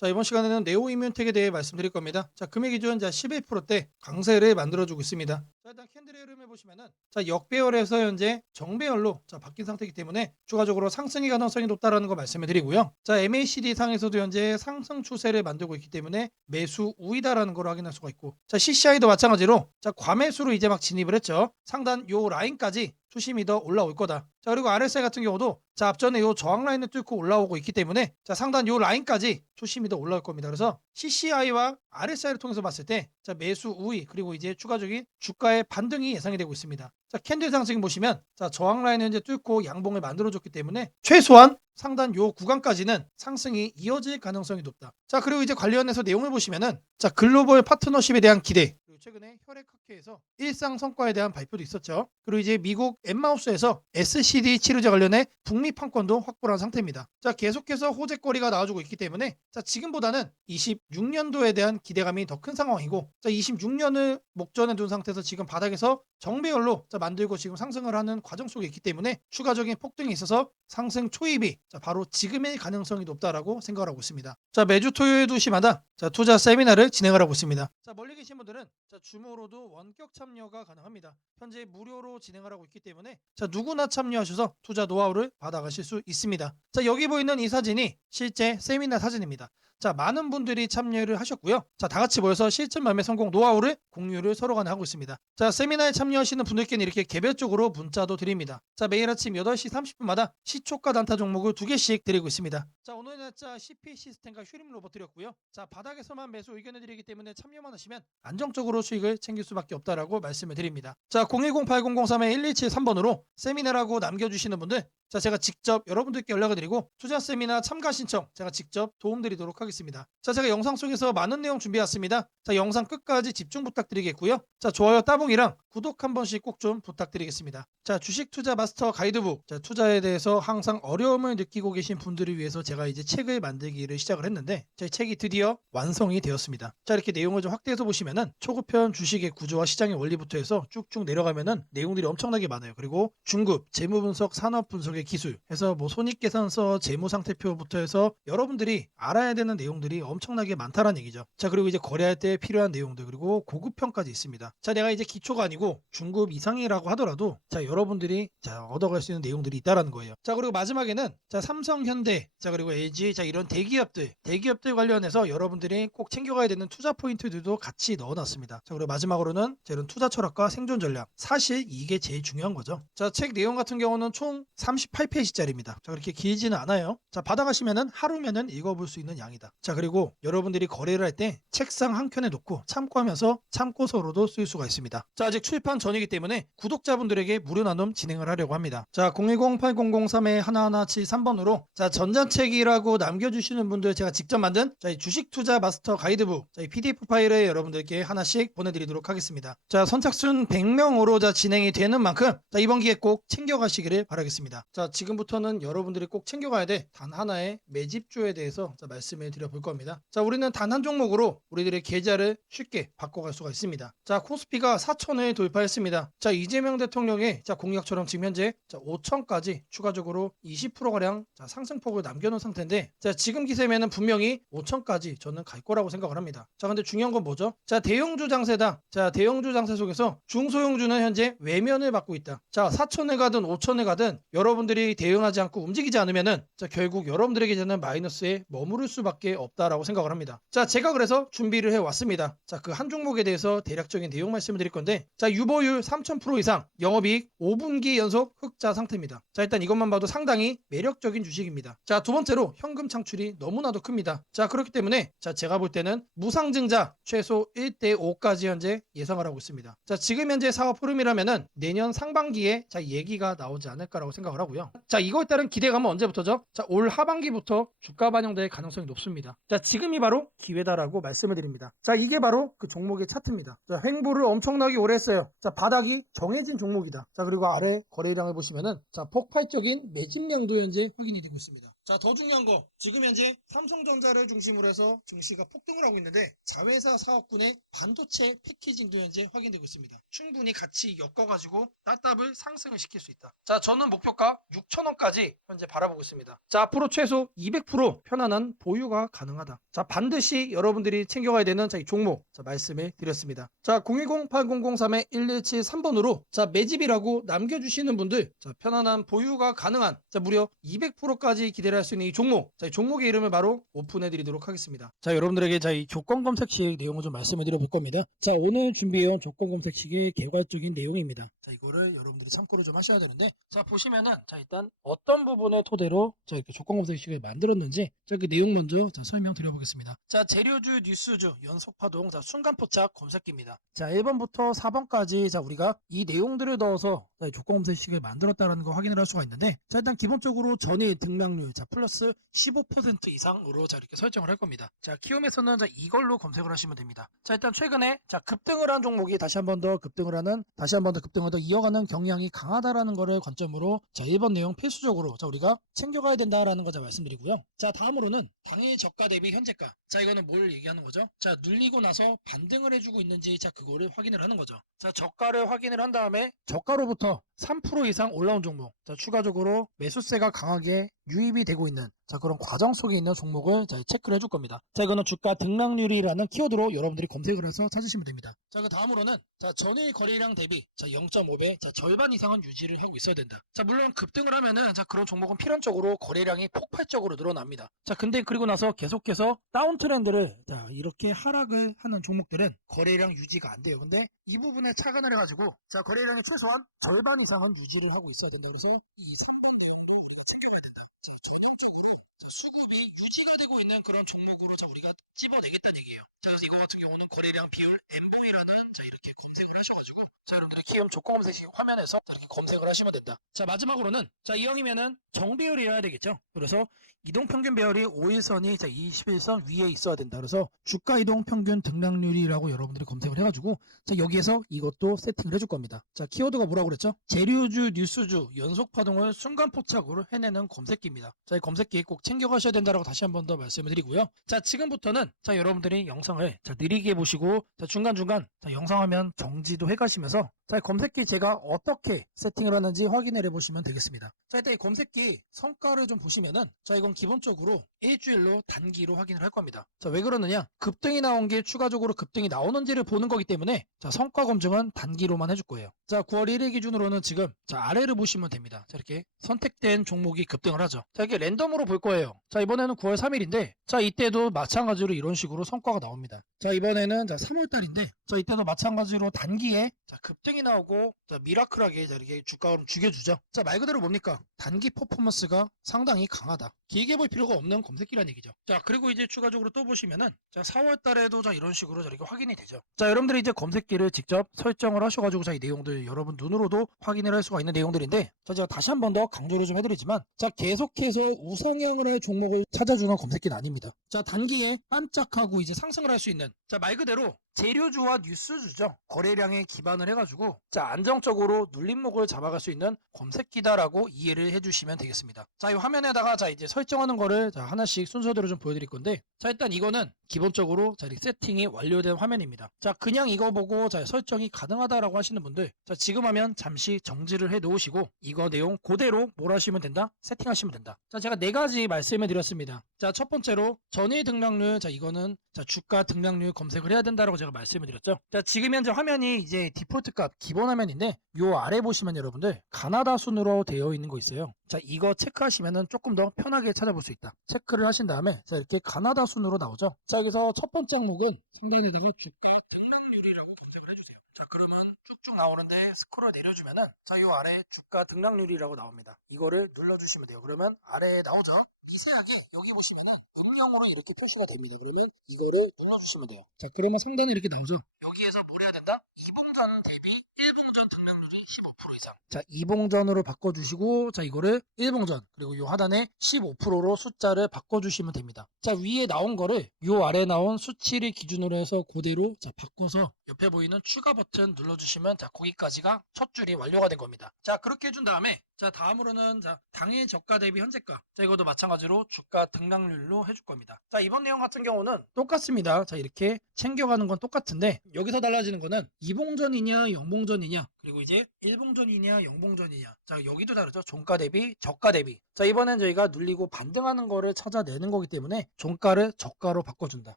자, 이번 시간에는 네오이뮤텍에 대해 말씀드릴 겁니다. 자, 금액 기준 11%대 강세를 만들어주고 있습니다. 자, 일단 캔들의 흐름을 보시면은 자, 역배열에서 현재 정배열로 바뀐 상태이기 때문에 추가적으로 상승의 가능성이 높다라는 거 말씀을 드리고요. 자, MACD 상에서도 현재 상승 추세를 만들고 있기 때문에 매수 우위다라는 걸 확인할 수가 있고, 자, CCI도 마찬가지로 자, 과매수로 이제 막 진입을 했죠. 상단 요 라인까지 수심이 더 올라올 거다. 자, 그리고 RSI 같은 경우도 자, 앞전에 요 저항 라인을 뚫고 올라오고 있기 때문에 자, 상단 요 라인까지 수심이 더 올라올 겁니다. 그래서 CCI와 RSI를 통해서 봤을 때 자, 매수 우위 그리고 이제 추가적인 주가의 반등이 예상이 되고 있습니다. 자, 캔들 상승 보시면 자, 저항 라인을 이제 뚫고 양봉을 만들어 줬기 때문에 최소한 상단 요 구간까지는 상승이 이어질 가능성이 높다. 자, 그리고 이제 관련해서 내용을 보시면은 자, 글로벌 파트너십에 대한 기대, 최근에 혈액학회에서 일상 성과에 대한 발표도 있었죠. 그리고 이제 미국 엠마우스에서 SCD 치료제 관련해 북미 판권도 확보한 상태입니다. 자, 계속해서 호재거리가 나와주고 있기 때문에 자, 지금보다는 26년도에 대한 기대감이 더 큰 상황이고, 자, 26년을 목전에 둔 상태에서 지금 바닥에서 정배열로 자, 만들고 지금 상승을 하는 과정 속에 있기 때문에 추가적인 폭등이 있어서 상승 초입이 자, 바로 지금의 가능성이 높다라고 생각을 하고 있습니다. 자, 매주 토요일 2시마다 자, 투자 세미나를 진행을 하고 있습니다. 자, 멀리 계신 분들은 자, 줌으로도 원격 참여가 가능합니다. 현재 무료로 진행을 하고 있기 때문에 자, 누구나 참여하셔서 투자 노하우를 받아가실 수 있습니다. 자, 여기 보이는 이 사진이 실제 세미나 사진입니다. 자, 많은 분들이 참여를 하셨고요. 자, 다 같이 모여서 실전 매매 성공 노하우를 공유를 서로 간에 하고 있습니다. 자, 세미나에 참여하시는 분들께는 이렇게 개별적으로 문자도 드립니다. 자, 매일 아침 8시 30분마다 시초가 단타 종목을 2개씩 드리고 있습니다. 자, 오늘 날짜 CP 시스템과 휴림 로봇 드렸고요. 자, 바닥에서만 매수 의견을 드리기 때문에 참여만 하시면 안정적으로 수익을 챙길 수밖에 없다라고 말씀을 드립니다. 자, 010-8003-1173번으로 세미나라고 남겨주시는 분들 자, 제가 직접 여러분들께 연락을 드리고 투자 세미나 참가 신청 제가 직접 도움드리도록 하겠습니다. 자, 제가 영상 속에서 많은 내용 준비해왔습니다. 자, 영상 끝까지 집중 부탁드리겠고요. 자, 좋아요 따봉이랑 구독 한 번씩 꼭 좀 부탁드리겠습니다. 자, 주식 투자 마스터 가이드북 자, 투자에 대해서 항상 어려움을 느끼고 계신 분들을 위해서 제가 이제 책을 만들기를 시작을 했는데 제 책이 드디어 완성이 되었습니다. 자, 이렇게 내용을 좀 확대해서 보시면은 초급편 주식의 구조와 시장의 원리부터 해서 쭉쭉 내려가면은 내용들이 엄청나게 많아요. 그리고 중급 재무 분석, 산업 분석의 기술 해서 뭐 손익계산서, 재무상태표부터 해서 여러분들이 알아야 되는 내용들이 엄청나게 많다라는 얘기죠. 자, 그리고 이제 거래할 때 필요한 내용들 그리고 고급편까지 있습니다. 자, 내가 이제 기초가 아니고 중급 이상이라고 하더라도 자, 여러분들이 자, 얻어갈 수 있는 내용들이 있다라는 거예요. 자, 그리고 마지막에는 자, 삼성, 현대, 자, 그리고 LG 자, 이런 대기업들 관련해서 여러분들이 꼭 챙겨가야 되는 투자 포인트들도 같이 넣어놨습니다. 자, 그리고 마지막으로는 자, 이런 투자 철학과 생존 전략 사실 이게 제일 중요한 거죠. 자, 책 내용 같은 경우는 총 38페이지짜리입니다. 자, 그렇게 길지는 않아요. 자, 받아가시면은 하루면은 읽어볼 수 있는 양이다. 자, 그리고 여러분들이 거래를 할 때 책상 한 켠에 놓고 참고하면서 참고서로도 쓸 수가 있습니다. 자, 아직 출판 전이기 때문에 구독자분들에게 무료 나눔 진행을 하려고 합니다. 자, 010-8003-1173번으로 자, 전자책이라고 남겨주시는 분들 제가 직접 만든 자, 이 주식 투자 마스터 가이드북 자, 이 PDF 파일을 여러분들께 하나씩 보내드리도록 하겠습니다. 자, 선착순 100명으로 자, 진행이 되는 만큼 자, 이번 기회 꼭 챙겨가시기를 바라겠습니다. 자, 지금부터는 여러분들이 꼭 챙겨가야 돼 단 하나의 매집주에 대해서 자, 말씀을 드려볼 겁니다. 자, 우리는 단 한 종목으로 우리들의 계좌를 쉽게 바꿔갈 수가 있습니다. 자, 코스피가 4천을 돌파했습니다. 자, 이재명 대통령의 자, 공약처럼 지금 현재 자, 5천까지 추가적으로 20%가량 자, 상승폭을 남겨놓은 상태인데 자, 지금 기세면은 분명히 5천까지 저는 갈 거라고 생각을 합니다. 자, 근데 중요한 건 뭐죠? 자, 대형주 장세다. 자, 대형주 장세 속에서 중소형주는 현재 외면을 받고 있다. 자, 4천을 가든 5천을 가든 여러분들이 대응하지 않고 움직이지 않으면은 자, 결국 여러분들에게 저는 마이너스에 머무를 수밖에 없다라고 생각을 합니다. 자, 제가 그래서 준비를 해왔습니다. 자, 그 한 종목에 대해서 대략적인 내용 말씀을 드릴 건데 자, 유보율 3000% 이상 영업이익 5분기 연속 흑자 상태입니다. 자, 일단 이것만 봐도 상당히 매력적인 주식입니다. 자, 두 번째로 현금 창출이 너무나도 큽니다. 자, 그렇기 때문에 자, 제가 볼 때는 무상증자 최소 1대5까지 현재 예상을 하고 있습니다. 자, 지금 현재 사업 흐름이라면은 내년 상반기에 자, 얘기가 나오지 않을까라고 생각을 하고요. 자, 이거에 따른 기대감은 언제부터죠? 자, 올 하반기부터 주가 반영될 가능성이 높습니다. 자, 지금이 바로 기회다라고 말씀을 드립니다. 자, 이게 바로 그 종목의 차트입니다. 자, 횡보를 엄청나게 오래 했어요. 자, 바닥이 정해진 종목이다. 자, 그리고 아래 거래량을 보시면은 자, 폭발적인 매집량도 현재 확인이 되고 있습니다. 자, 더 중요한 거. 지금 현재 삼성전자를 중심으로 해서 증시가 폭등을 하고 있는데 자회사 사업군의 반도체 패키징도 현재 확인되고 있습니다. 충분히 같이 엮어가지고 따따블 상승을 시킬 수 있다. 자, 저는 목표가 6,000원까지 현재 바라보고 있습니다. 자, 앞으로 최소 200% 편안한 보유가 가능하다. 자, 반드시 여러분들이 챙겨가야 되는 이 종목 말씀을 드렸습니다. 자, 010-8003-1173번으로 자, 매집이라고 남겨주시는 분들 자, 편안한 보유가 가능한 자, 무려 200%까지 기대를 할 수 있는 이 종목. 자, 이 종목의 이름을 바로 오픈해 드리도록 하겠습니다. 자, 여러분들에게 이 조건 검색식 내용을 좀 말씀을 드려볼 겁니다. 자, 오늘 준비해온 조건 검색식의 개괄적인 내용입니다. 자, 이거를 여러분들이 참고를 좀 하셔야 되는데, 자, 보시면은 자, 일단 어떤 부분을 토대로 자, 이렇게 조건 검색식을 만들었는지 자, 그 내용 먼저 자, 설명드려보겠습니다. 자, 재료주, 뉴스주, 연속파동, 자, 순간포착 검색기입니다. 자, 1번부터 4번까지 자, 우리가 이 내용들을 넣어서 자, 조건 검색식을 만들었다는 거 확인을 할 수가 있는데, 자, 일단 기본적으로 전일 등락률 자, 플러스 15% 이상으로 자, 이렇게 설정을 할 겁니다. 자, 키움에서는 자, 이걸로 검색을 하시면 됩니다. 자, 일단 최근에 자, 급등을 한 종목이 다시 한 번 더 급등을 하는, 다시 한 번 더 급등을 더 이어가는 경향이 강하다라는 거를 관점으로 자, 1번 내용 필수적으로 자, 우리가 챙겨가야 된다라는 거 자, 말씀드리고요. 자, 다음으로는 당일 저가 대비 현재가. 자, 이거는 뭘 얘기하는 거죠? 자, 눌리고 나서 반등을 해주고 있는지 자, 그거를 확인을 하는 거죠. 자, 저가를 확인을 한 다음에 저가로부터 3% 이상 올라온 종목, 자, 추가적으로 매수세가 강하게 유입이 되고 있는 자, 그런 과정 속에 있는 종목을 자, 체크를 해줄 겁니다. 자, 이거는 주가 등락률이라는 키워드로 여러분들이 검색을 해서 찾으시면 됩니다. 자, 그 다음으로는 자, 전일 거래량 대비 자, 0.5배, 자, 절반 이상은 유지를 하고 있어야 된다. 자, 물론 급등을 하면은 자, 그런 종목은 필연적으로 거래량이 폭발적으로 늘어납니다. 자, 근데 그리고 나서 계속해서 다운 트렌드를 자, 이렇게 하락을 하는 종목들은 거래량 유지가 안 돼요. 근데 이 부분에 착안을 해가지고 자, 거래량의 최소한 절반 이상은 유지를 하고 있어야 된다. 그래서 이 3번 내용도 우리가 챙겨가야 된다. 자, 전형적으로 자, 수급이 유지가 되고 있는 그런 종목으로 자, 우리가 집어내겠다는 얘기예요. 자, 이거 같은 경우는 거래량 비율 MV라는 자, 이렇게 검색을 하셔가지고 자, 여러분들이 키움 조건 검색식 화면에서 자, 이렇게 검색을 하시면 된다. 자, 마지막으로는 자, 이형이면은 정배열이어야 되겠죠. 그래서 이동평균 배열이 5일선이 자, 21선 위에 있어야 된다. 그래서 주가 이동평균 등락률이라고 여러분들이 검색을 해가지고 자, 여기에서 이것도 세팅을 해줄 겁니다. 자, 키워드가 뭐라고 그랬죠? 재료주, 뉴스주, 연속파동을 순간포착으로 해내는 검색기입니다. 자, 이 검색기 꼭 챙겨가셔야 된다라고 다시 한 번 더 말씀을 드리고요. 자, 지금부터는 자, 여러분들이 영상을 자, 느리게 보시고 자, 중간중간 자, 영상 화면 정지도 해가시면서 자, 검색기 제가 어떻게 세팅을 하는지 확인을 해보시면 되겠습니다. 자, 일단 이 검색기 성과를 좀 보시면은 자, 이건 기본적으로 일주일로 단기로 확인을 할 겁니다. 자, 왜 그러느냐? 급등이 나온 게 추가적으로 급등이 나오는지를 보는 거기 때문에 자, 성과 검증은 단기로만 해줄 거예요. 자, 9월 1일 기준으로는 지금 자, 아래를 보시면 됩니다. 자, 이렇게 선택된 종목이 급등을 하죠. 자, 이게 랜덤으로 볼 거예요. 자, 이번에는 9월 3일인데 자, 이때도 마찬가지로 이런 식으로 성과가 나옵니다. 자, 이번에는 자, 3월 달인데 자, 이때도 마찬가지로 단기에 자, 급등이 나오고 자, 미라클하게 자, 이렇게 주가를 죽여주죠. 자, 말 그대로 뭡니까? 단기 퍼포먼스가 상당히 강하다. 길게 볼 필요가 없는 검색기란 얘기죠. 자, 그리고 이제 추가적으로 또 보시면은 자, 4월 달에도 자, 이런 식으로 자, 이렇게 확인이 되죠. 자, 여러분들이 이제 검색기를 직접 설정을 하셔가지고 자, 이 내용들 여러분 눈으로도 확인을 할 수가 있는 내용들인데 자, 제가 다시 한 번 더 강조를 좀 해드리지만 자, 계속해서 우상향을 할 종목을 찾아주는 검색기는 아닙니다. 자, 단기에 반짝하고 이제 상승을 할 수 있는 자, 말 그대로 재료주와 뉴스주죠. 거래량에 기반을 해가지고 자, 안정적으로 눌림목을 잡아갈 수 있는 검색기다라고 이해를 해주시면 되겠습니다. 자, 이 화면에다가 자, 이제 설정하는 거를 자, 하나씩 순서대로 좀 보여드릴 건데 자, 일단 이거는 기본적으로 자, 이렇게 세팅이 완료된 화면입니다. 자, 그냥 이거 보고 자, 설정이 가능하다라고 하시는 분들 자, 지금 하면 잠시 정지를 해 놓으시고 이거 내용 그대로 뭘 하시면 된다? 세팅하시면 된다. 자, 제가 네 가지 말씀을 드렸습니다. 자, 첫 번째로 전일 등락률 자, 이거는 자, 주가 등락률 검색을 해야 된다라고 제가 말씀을 드렸죠. 자, 지금 현재 화면이 이제 디폴트 값 기본 화면인데 요 아래 보시면 여러분들 가나다 순으로 되어 있는 거 있어요. 자, 이거 체크하시면은 조금 더 편하게 찾아볼 수 있다. 체크를 하신 다음에 자, 이렇게 가나다 순으로 나오죠. 자, 여기서 첫 번째 항목은 상단에다가 주가 등락률이라고 검색을 해주세요. 자, 그러면 쭉쭉 나오는데 스크롤 내려주면은 자, 요 아래 주가 등락률이라고 나옵니다. 이거를 눌러주시면 돼요. 그러면 아래에 나오죠. 미세하게 여기 보시면은 음영으로 이렇게 표시가 됩니다. 그러면 이거를 눌러주시면 돼요. 자, 그러면 상단에 이렇게 나오죠. 여기에서 뭘 해야 된다? 2분전 대비 1분전 등락률이 15% 이상. 자, 이봉전으로 바꿔주시고, 자, 이거를 일봉전, 그리고 요 하단에 15%로 숫자를 바꿔주시면 됩니다. 자, 위에 나온 거를 요 아래 나온 수치를 기준으로 해서 그대로 자, 바꿔서 옆에 보이는 추가 버튼 눌러주시면 자, 거기까지가 첫 줄이 완료가 된 겁니다. 자, 그렇게 해준 다음에 자, 다음으로는 자, 당일 저가 대비 현재가. 자, 이것도 마찬가지로 주가 등락률로 해줄 겁니다. 자, 이번 내용 같은 경우는 똑같습니다. 자, 이렇게 챙겨가는 건 똑같은데 여기서 달라지는 거는 이봉전이냐 영봉전이냐 그리고 이제 일봉전이냐 영봉전이냐. 자, 여기도 다르죠. 종가 대비 저가 대비. 자, 이번엔 저희가 눌리고 반등하는 거를 찾아내는 거기 때문에 종가를 저가로 바꿔준다.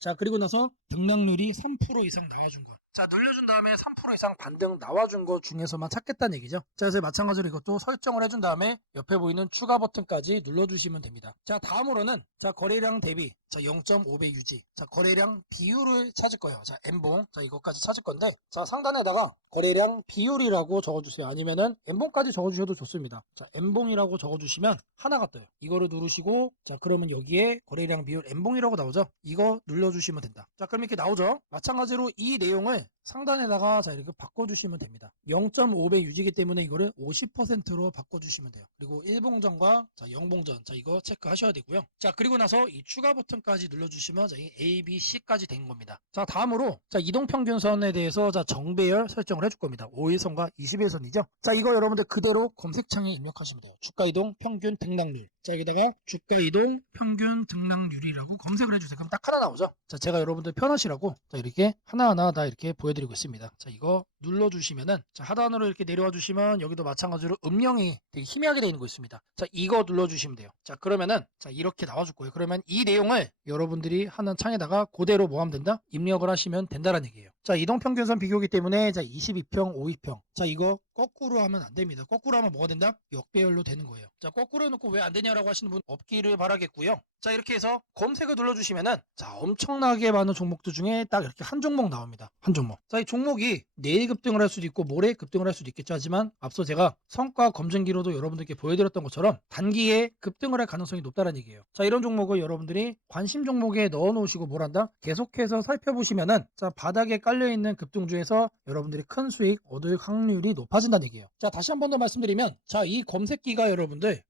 자, 그리고 나서 등락률이 3% 이상 나와준 거. 자, 눌려준 다음에 3% 이상 반등 나와준 것 중에서만 찾겠다는 얘기죠. 자, 그래서 마찬가지로 이것도 설정을 해준 다음에 옆에 보이는 추가 버튼까지 눌러주시면 됩니다. 자, 다음으로는 자, 거래량 대비 자, 0.5배 유지. 자, 거래량 비율을 찾을 거예요. 자, N봉. 자, 이것까지 찾을 건데 자, 상단에다가 거래량 비율이라고 적어주세요. 아니면은 N봉까지 적어주셔도 좋습니다. 자, N봉이라고 적어주시면 하나가 떠요. 이거를 누르시고 자, 그러면 여기에 거래량 비율 N봉이라고 나오죠. 이거 눌러주시면 된다. 자, 그럼 이렇게 나오죠. 마찬가지로 이 내용을 상단에다가 자, 이렇게 바꿔주시면 됩니다. 0.5배 유지기 때문에 이거를 50%로 바꿔주시면 돼요. 그리고 일봉전과 자, 영봉전. 자, 이거 체크하셔야 되고요. 자, 그리고 나서 이 추가 버튼까지 눌러주시면 자, 이 A, B, C까지 된 겁니다. 자, 다음으로 자, 이동평균선에 대해서 자, 정배열 설정을 해줄 겁니다. 5일선과 20일선이죠. 자, 이거 여러분들 그대로 검색창에 입력하시면 돼요. 주가이동 평균 등락률. 자, 여기다가 주가이동 평균 등락률이라고 검색을 해주세요. 그럼 딱 하나 나오죠. 자, 제가 여러분들 편하시라고 자, 이렇게 하나하나 다 이렇게 보여드리고 있습니다. 자, 이거 눌러주시면은 자, 하단으로 이렇게 내려와 주시면 여기도 마찬가지로 음영이 되게 희미하게 되어 있는 거 있습니다. 자, 이거 눌러주시면 돼요. 자, 그러면은 자, 이렇게 나와줄 거예요. 그러면 이 내용을 여러분들이 하는 창에다가 그대로 뭐 하면 된다? 입력을 하시면 된다는 얘기예요. 자, 이동평균선 비교기 때문에 자, 22평, 52평. 자, 이거 거꾸로 하면 안 됩니다. 거꾸로 하면 뭐가 된다? 역배열로 되는 거예요. 자, 거꾸로 해놓고 왜 안 되냐라고 하시는 분 없기를 바라겠고요. 자, 이렇게 해서 검색을 눌러주시면은 자, 엄청나게 많은 종목들 중에 딱 이렇게 한 종목 나옵니다. 한 종목. 자, 이 종목이 내일 급등을 할 수도 있고 모레 급등을 할 수도 있겠죠. 하지만 앞서 제가 성과 검증기로도 여러분들께 보여드렸던 것처럼 단기에 급등을 할 가능성이 높다는 얘기예요. 자, 이런 종목을 여러분들이 관심 종목에 넣어 놓으시고 뭘 한다? 계속해서 살펴보시면은 자, 바닥에 깔려있는 급등주에서 여러분들이 큰 수익 얻을 확률이 높아진다는 얘기예요. 자, 다시 한 번 더 말씀드리면 자, 이 검색기가 여러분들의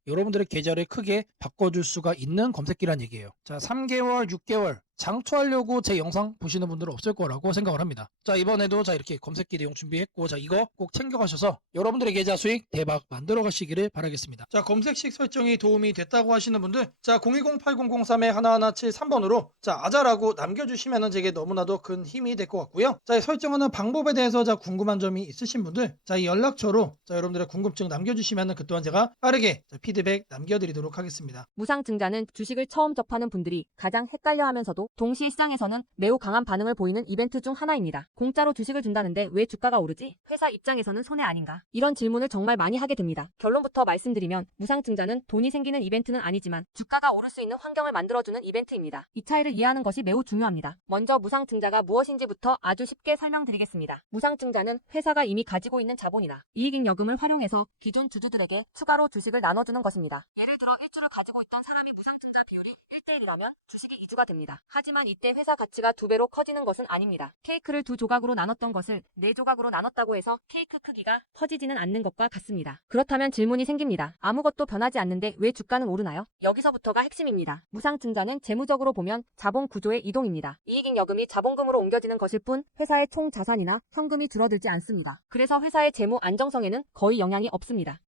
계좌를 크게 바꿔줄 수가 있는 검색기란 얘기예요. 자, 3개월, 6개월 장투하려고 제 영상 보시는 분들은 없을 거라고 생각을 합니다. 자, 이번에도 자, 이렇게 검색기 내용 준비했고 자, 이거 꼭 챙겨가셔서 여러분들의 계좌 수익 대박 만들어 가시기를 바라겠습니다. 자, 검색식 설정이 도움이 됐다고 하시는 분들 자, 010-8003-1173번으로 자, 아자라고 남겨주시면 제게 너무나도 큰 힘이 될 것 같고요. 자, 설정하는 방법에 대해서 자, 궁금한 점이 있으신 분들 자, 이 연락처로 자, 여러분들의 궁금증 남겨주시면 그 또한 제가 빠르게 자, 피드백 남겨드리도록 하겠습니다. 무상증자는 주식을 처음 접하는 분들이 가장 헷갈려하면서도 동시에 시장에서는 매우 강한 반응을 보이는 이벤트 중 하나입니다. 공짜로 주식을 준다는데 왜 주가가 오르지? 회사 입장에서는 손해 아닌가? 이런 질문을 정말 많이 하게 됩니다. 결론부터 말씀드리면 무상증자는 돈이 생기는 이벤트는 아니지만 주가가 오를 수 있는 환경을 만들어주는 이벤트입니다. 이 차이를 이해하는 것이 매우 중요합니다. 먼저 무상증자가 무엇인지부터 아주 쉽게 설명드리겠습니다. 무상증자는 회사가 이미 가지고 있는 자본이나 이익잉여금을 활용해서 기존 주주들에게 추가로 주식을 나눠주는 것입니다. 예를 들어 1주를 가지고 있던 사람이 무상증자 비율이 1대1이라면 주식이 2주가 됩니다. 하지만 이때 회사 가치가 2배로 커지는 것은 아닙니다. 케이크를 2조각으로 나눴던 것을 4조각으로 나눴다고 해서 케이크 크기가 커지지는 않는 것과 같습니다. 그렇다면 질문이 생깁니다. 아무것도 변하지 않는데 왜 주가는 오르나요? 여기서부터가 핵심입니다. 무상증자는 재무적으로 보면 자본 구조의 이동입니다. 이익잉여금이 자본금으로 옮겨지는 것일 뿐 회사의 총 자산이나 현금이 줄어들지 않습니다. 그래서 회사의 재무 안정성에는 거의 영향이 없습니다.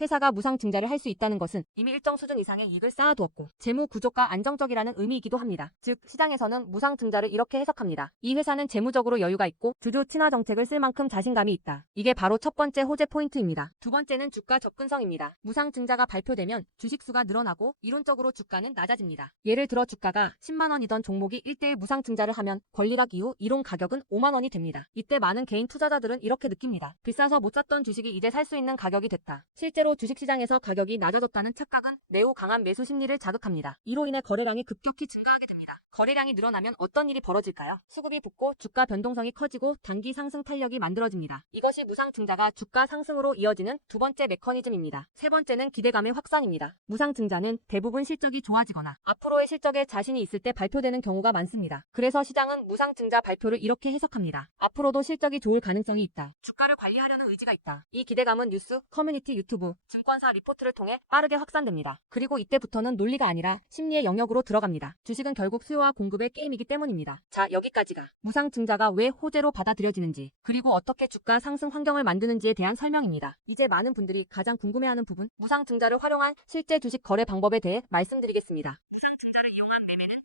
회사가 무상증자를 할 수 있다는 것은 이미 일정 수준 이상의 이익을 쌓아두었고 재무 구조가 안정적이라는 의미이기도 합니다. 즉 시장에서는 무상증자를 이렇게 해석합니다. 이 회사는 재무적으로 여유가 있고 주주 친화 정책을 쓸 만큼 자신감이 있다. 이게 바로 첫 번째 호재 포인트입니다. 두 번째는 주가 접근성입니다. 무상증자가 발표되면 주식수가 늘어나고 이론적으로 주가는 낮아집니다. 예를 들어 주가가 10만원이던 종목이 1대1 무상증자를 하면 권리락 이후 이론 가격은 5만원이 됩니다. 이때 많은 개인 투자자들은 이렇게 느낍니다. 비싸서 못 샀던 주식이 이제 살 수 있는 가격이 됐다. 실제로 실제로 주식시장에서 가격이 낮아졌다는 착각은 매우 강한 매수 심리를 자극합니다. 이로 인해 거래량이 급격히 증가하게 됩니다. 거래량이 늘어나면 어떤 일이 벌어질까요? 수급이 붙고 주가 변동성이 커지고 단기 상승 탄력이 만들어집니다. 이것이 무상증자가 주가 상승으로 이어지는 두 번째 메커니즘입니다. 세 번째는 기대감의 확산입니다. 무상증자는 대부분 실적이 좋아지거나 앞으로의 실적에 자신이 있을 때 발표되는 경우가 많습니다. 그래서 시장은 무상증자 발표를 이렇게 해석합니다. 앞으로도 실적이 좋을 가능성이 있다. 주가를 관리하려는 의지가 있다. 이 기대감은 뉴스, 커뮤니티, 유튜브, 증권사 리포트를 통해 빠르게 확산됩니다. 그리고 이때부터는 논리가 아니라 심리의 영역으로 들어갑니다. 주식은 결국 수요와 공급의 게임이기 때문입니다. 자, 여기까지가 무상증자가 왜 호재로 받아들여지는지, 그리고 어떻게 주가 상승 환경을 만드는지에 대한 설명입니다. 이제 많은 분들이 가장 궁금해하는 부분, 무상증자를 활용한 실제 주식 거래 방법에 대해 말씀드리겠습니다.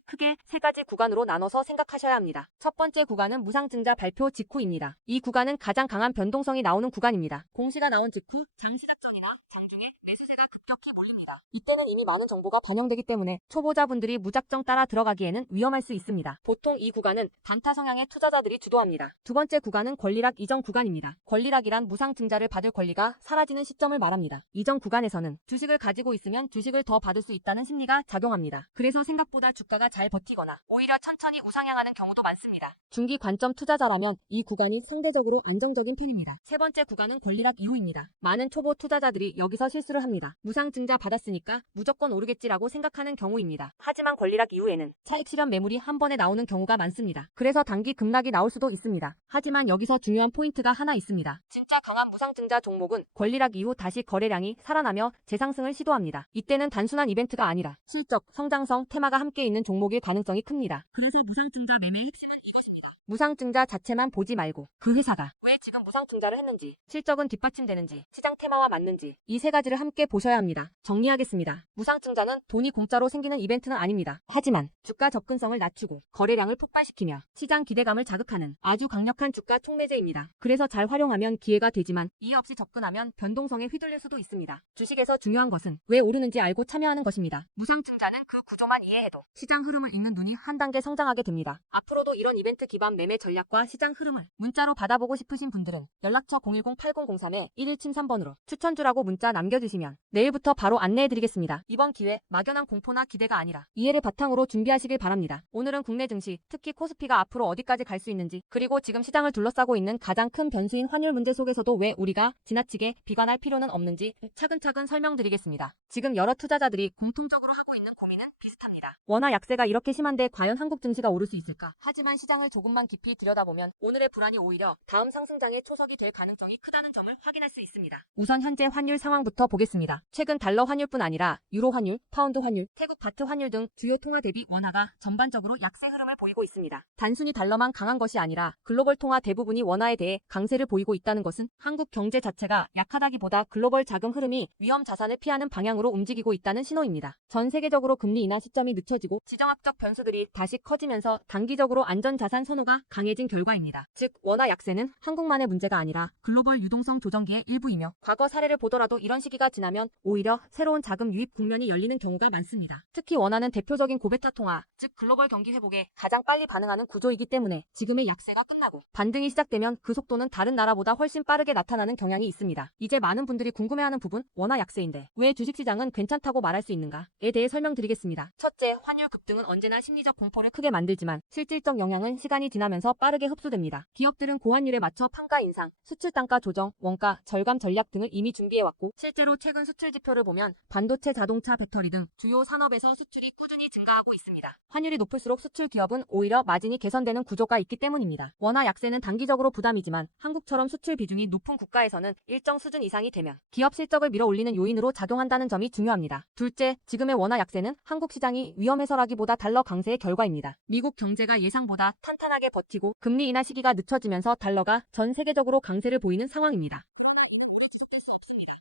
크게 세 가지 구간으로 나눠서 생각하셔야 합니다. 첫 번째 구간은 무상증자 발표 직후입니다. 이 구간은 가장 강한 변동성이 나오는 구간입니다. 공시가 나온 직후 장 시작 전이나 장중에 매수세가 급격히 몰립니다. 이때는 이미 많은 정보가 반영되기 때문에 초보자분들이 무작정 따라 들어가기에는 위험할 수 있습니다. 보통 이 구간은 단타 성향의 투자자들이 주도합니다. 두 번째 구간은 권리락 이전 구간입니다. 권리락이란 무상증자를 받을 권리가 사라지는 시점을 말합니다. 이전 구간에서는 주식을 가지고 있으면 주식을 더 받을 수 있다는 심리가 작용합니다. 그래서 생각보다 주가가 잘 버티거나 오히려 천천히 우상향하는 경우도 많습니다. 중기 관점 투자자라면 이 구간이 상대적으로 안정적인 편입니다. 세 번째 구간은 권리락 이후입니다. 많은 초보 투자자들이 여기서 실수를 합니다. 무상증자 받았으니까 무조건 오르겠지라고 생각하는 경우입니다. 하지만 권리락 이후에는 차익 실현 매물이 한 번에 나오는 경우가 많습니다. 그래서 단기 급락이 나올 수도 있습니다. 하지만 여기서 중요한 포인트가 하나 있습니다. 진짜 강한 무상증자 종목은 권리락 이후 다시 거래량이 살아나며 재상승을 시도합니다. 이때는 단순한 이벤트가 아니라 실적, 성장성, 테마가 함께 있는 종목일 가능성이 큽니다. 그래서 무상증자 매매의 핵심은 이것입니다. 무상증자 자체만 보지 말고 그 회사가 왜 지금 무상증자를 했는지, 실적은 뒷받침되는지, 시장 테마와 맞는지 이 세 가지를 함께 보셔야 합니다. 정리하겠습니다. 무상증자는 돈이 공짜로 생기는 이벤트는 아닙니다. 하지만 주가 접근성을 낮추고 거래량을 폭발시키며 시장 기대감을 자극하는 아주 강력한 주가 촉매제입니다. 그래서 잘 활용하면 기회가 되지만 이해 없이 접근하면 변동성에 휘둘릴 수도 있습니다. 주식에서 중요한 것은 왜 오르는지 알고 참여하는 것입니다. 무상증자는 그 구조만 이해해도 시장 흐름을 읽는 눈이 한 단계 성장하게 됩니다. 앞으로도 이런 이벤트 기반 매매 전략과 시장 흐름을 문자로 받아보고 싶으신 분들은 연락처 010-8003-1173번으로 추천주라고 문자 남겨주시면 내일부터 바로 안내해드리겠습니다. 이번 기회 막연한 공포나 기대가 아니라 이해를 바탕으로 준비하시길 바랍니다. 오늘은 국내 증시, 특히 코스피가 앞으로 어디까지 갈 수 있는지, 그리고 지금 시장을 둘러싸고 있는 가장 큰 변수인 환율 문제 속에서도 왜 우리가 지나치게 비관할 필요는 없는지 차근차근 설명드리겠습니다. 지금 여러 투자자들이 공통적으로 하고 있는 고민은 비슷합니다. 원화 약세가 이렇게 심한데 과연 한국 증시가 오를 수 있을까? 하지만 시장을 조금만 깊이 들여다보면 오늘의 불안이 오히려 다음 상승장의 초석이 될 가능성이 크다는 점을 확인할 수 있습니다. 우선 현재 환율 상황부터 보겠습니다. 최근 달러 환율뿐 아니라 유로 환율, 파운드 환율, 태국 바트 환율 등 주요 통화 대비 원화가 전반적으로 약세 흐름을 보이고 있습니다. 단순히 달러만 강한 것이 아니라 글로벌 통화 대부분이 원화에 대해 강세를 보이고 있다는 것은 한국 경제 자체가 약하다기보다 글로벌 자금 흐름이 위험 자산을 피하는 방향으로 움직이고 있다는 신호입니다. 전 세계적으로 금리 인하 시점이 늦춰지고 지정학적 변수들이 다시 커지면서 단기적으로 안전자산 선호가 강해진 결과입니다. 즉 원화 약세는 한국만의 문제가 아니라 글로벌 유동성 조정기의 일부이며 과거 사례를 보더라도 이런 시기가 지나면 오히려 새로운 자금 유입 국면이 열리는 경우가 많습니다. 특히 원화는 대표적인 고베타 통화, 즉 글로벌 경기 회복에 가장 빨리 반응하는 구조이기 때문에 지금의 약세가 끝나고 반등이 시작되면 그 속도는 다른 나라보다 훨씬 빠르게 나타나는 경향이 있습니다. 이제 많은 분들이 궁금해하는 부분, 원화 약세인데 왜 주식시장은 괜찮다고 말할 수 있는가에 대해 설명드리겠습니다. 첫째, 환율 급등은 언제나 심리적 공포를 크게 만들지만 실질적 영향은 시간이 지나면서 빠르게 흡수됩니다. 기업들은 고환율에 맞춰 판가 인상, 수출 단가 조정, 원가 절감 전략 등을 이미 준비해왔고 실제로 최근 수출 지표를 보면 반도체, 자동차, 배터리 등 주요 산업에서 수출이 꾸준히 증가하고 있습니다. 환율이 높을수록 수출 기업은 오히려 마진이 개선되는 구조가 있기 때문입니다. 원화 약세는 단기적으로 부담이지만 한국처럼 수출 비중이 높은 국가에서는 일정 수준 이상이 되면 기업 실적을 밀어올리는 요인으로 작용한다는 점이 중요합니다. 둘째, 지금의 원화 약세는 한국 시장이 위험해서라기보다 달러 강세의 결과입니다. 미국 경제가 예상보다 탄탄하게 버티고 금리 인하 시기가 늦춰지면서 달러가 전 세계적으로 강세를 보이는 상황입니다.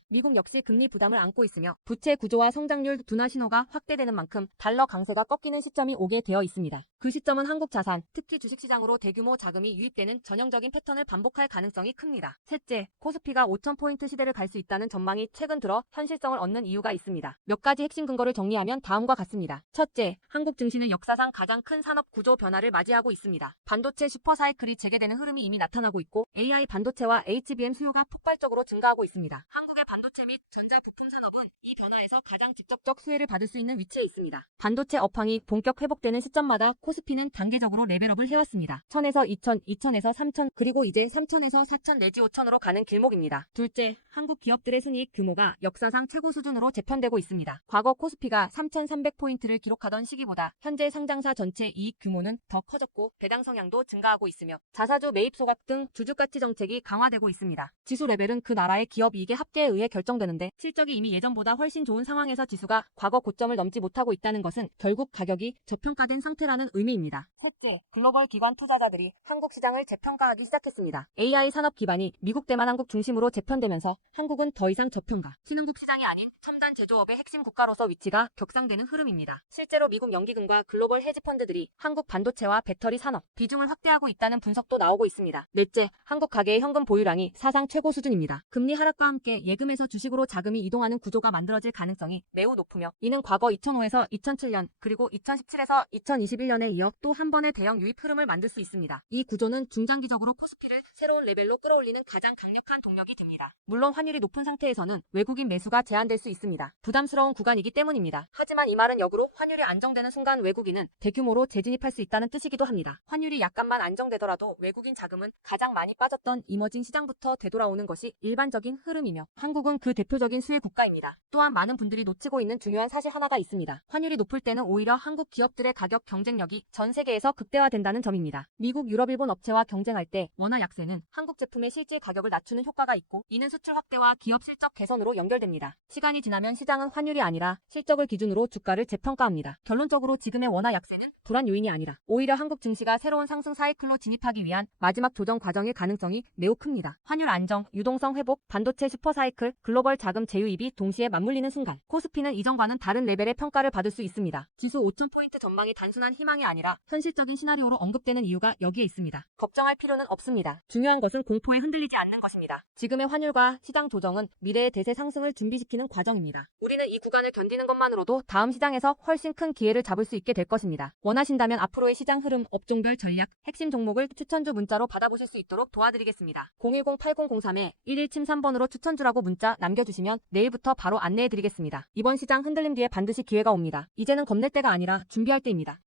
미국 역시 금리 부담을 안고 있으며 부채 구조와 성장률 둔화 신호가 확대되는 만큼 달러 강세가 꺾이는 시점이 오게 되어 있습니다. 그 시점은 한국 자산, 특히 주식시장으로 대규모 자금이 유입되는 전형적인 패턴을 반복할 가능성이 큽니다. 셋째, 코스피가 5,000포인트 시대를 갈 수 있다는 전망이 최근 들어 현실성을 얻는 이유가 있습니다. 몇 가지 핵심 근거를 정리하면 다음과 같습니다. 첫째, 한국 증시는 역사상 가장 큰 산업 구조 변화를 맞이하고 있습니다. 반도체 슈퍼사이클이 재개되는 흐름이 이미 나타나고 있고 AI 반도체와 HBM 수요가 폭발적으로 증가하고 있습니다. 한국의 반도체 및 전자 부품 산업은 이 변화에서 가장 직접적 수혜를 받을 수 있는 위치에 있습니다. 반도체 업황이 본격 회복되는 시점마다 코스피는 단계적으로 레벨업을 해왔습니다. 1000에서 2000, 2000에서 3000, 그리고 이제 3000에서 4000 내지 5000으로 가는 길목입니다. 둘째, 한국 기업들의 순이익 규모가 역사상 최고 수준으로 재편되고 있습니다. 과거 코스피가 3300포인트를 기록하던 시기보다 현재 상장사 전체 이익 규모는 더 커졌고 배당 성향도 증가하고 있으며 자사주 매입 소각 등 주주가치 정책이 강화되고 있습니다. 지수 레벨은 그 나라의 기업 이익의 합계에 의해 결정되는데 실적이 이미 예전보다 훨씬 좋은 상황에서 지수가 과거 고점을 넘지 못하고 있다는 것은 결국 가격이 저평가된 상태라는 의미입니다. 셋째, 글로벌 기관 투자자들이 한국 시장을 재평가하기 시작했습니다. AI 산업 기반이 미국 대만 한국 중심으로 재편되면서 한국은 더 이상 저평가, 신흥국 시장이 아닌 첨단 제조업의 핵심 국가로서 위치가 격상되는 흐름입니다. 실제로 미국 연기금과 글로벌 헤지펀드들이 한국 반도체와 배터리 산업 비중을 확대하고 있다는 분석도 나오고 있습니다. 넷째, 한국 가계의 현금 보유량이 사상 최고 수준입니다. 금리 하락과 함께 예금에서 주식으로 자금이 이동하는 구조가 만들어질 가능성이 매우 높으며 이는 과거 2005에서 2007년 그리고 2017에서 2021년에 이어 또 한 번의 대형 유입 흐름을 만들 수 있습니다. 이 구조는 중장기적으로 코스피를 새로운 레벨로 끌어올리는 가장 강력한 동력이 됩니다. 물론 환율이 높은 상태에서는 외국인 매수가 제한될 수 있습니다. 부담스러운 구간이기 때문입니다. 하지만 이 말은 역으로 환율이 안정되는 순간 외국인은 대규모로 재진입할 수 있다는 뜻이기도 합니다. 환율이 약간만 안정되더라도 외국인 자금은 가장 많이 빠졌던 이머징 시장부터 되돌아오는 것이 일반적인 흐름이며 한국은 그 대표적인 수혜 국가입니다. 또한 많은 분들이 놓치고 있는 중요한 사실 하나가 있습니다. 환율이 높을 때는 오히려 한국 기업들의 가격 경쟁력이 전 세계에서 극대화된다는 점입니다. 미국, 유럽, 일본 업체와 경쟁할 때 원화 약세는 한국 제품의 실질 가격을 낮추는 효과가 있고 이는 수출 확대와 기업 실적 개선으로 연결됩니다. 시간이 지나면 시장은 환율이 아니라 실적을 기준으로 주가를 재평가합니다. 결론적으로 지금의 원화 약세는 불안 요인이 아니라 오히려 한국 증시가 새로운 상승 사이클로 진입하기 위한 마지막 조정 과정일 가능성이 매우 큽니다. 환율 안정, 유동성 회복, 반도체 슈퍼사이클, 글로벌 자금 재유입이 동시에 맞물리는 순간 코스피는 이전과는 다른 레벨의 평가를 받을 수 있습니다. 지수 5000포인트 전망이 단순한 희망이 아니라 현실적인 시나리오로 언급되는 이유가 여기에 있습니다. 걱정할 필요는 없습니다. 중요한 것은 공포에 흔들리지 않는 것입니다. 지금의 환율과 시장 조정은 미래의 대세 상승을 준비시키는 과정입니다. 우리는 이 구간을 견디는 것만으로도 다음 시장에서 훨씬 큰 기회를 잡을 수 있게 될 것입니다. 원하신다면 앞으로의 시장 흐름, 업종별 전략, 핵심 종목을 추천주 문자로 받아보실 수 있도록 도와드리겠습니다. 010-8003-1173번으로 추천주라고 문자 남겨주시면 내일부터 바로 안내해드리겠습니다. 이번 시장 흔들림 뒤에 반드시 기회가 옵니다. 이제는 겁낼 때가 아니라 준비할 때입니다.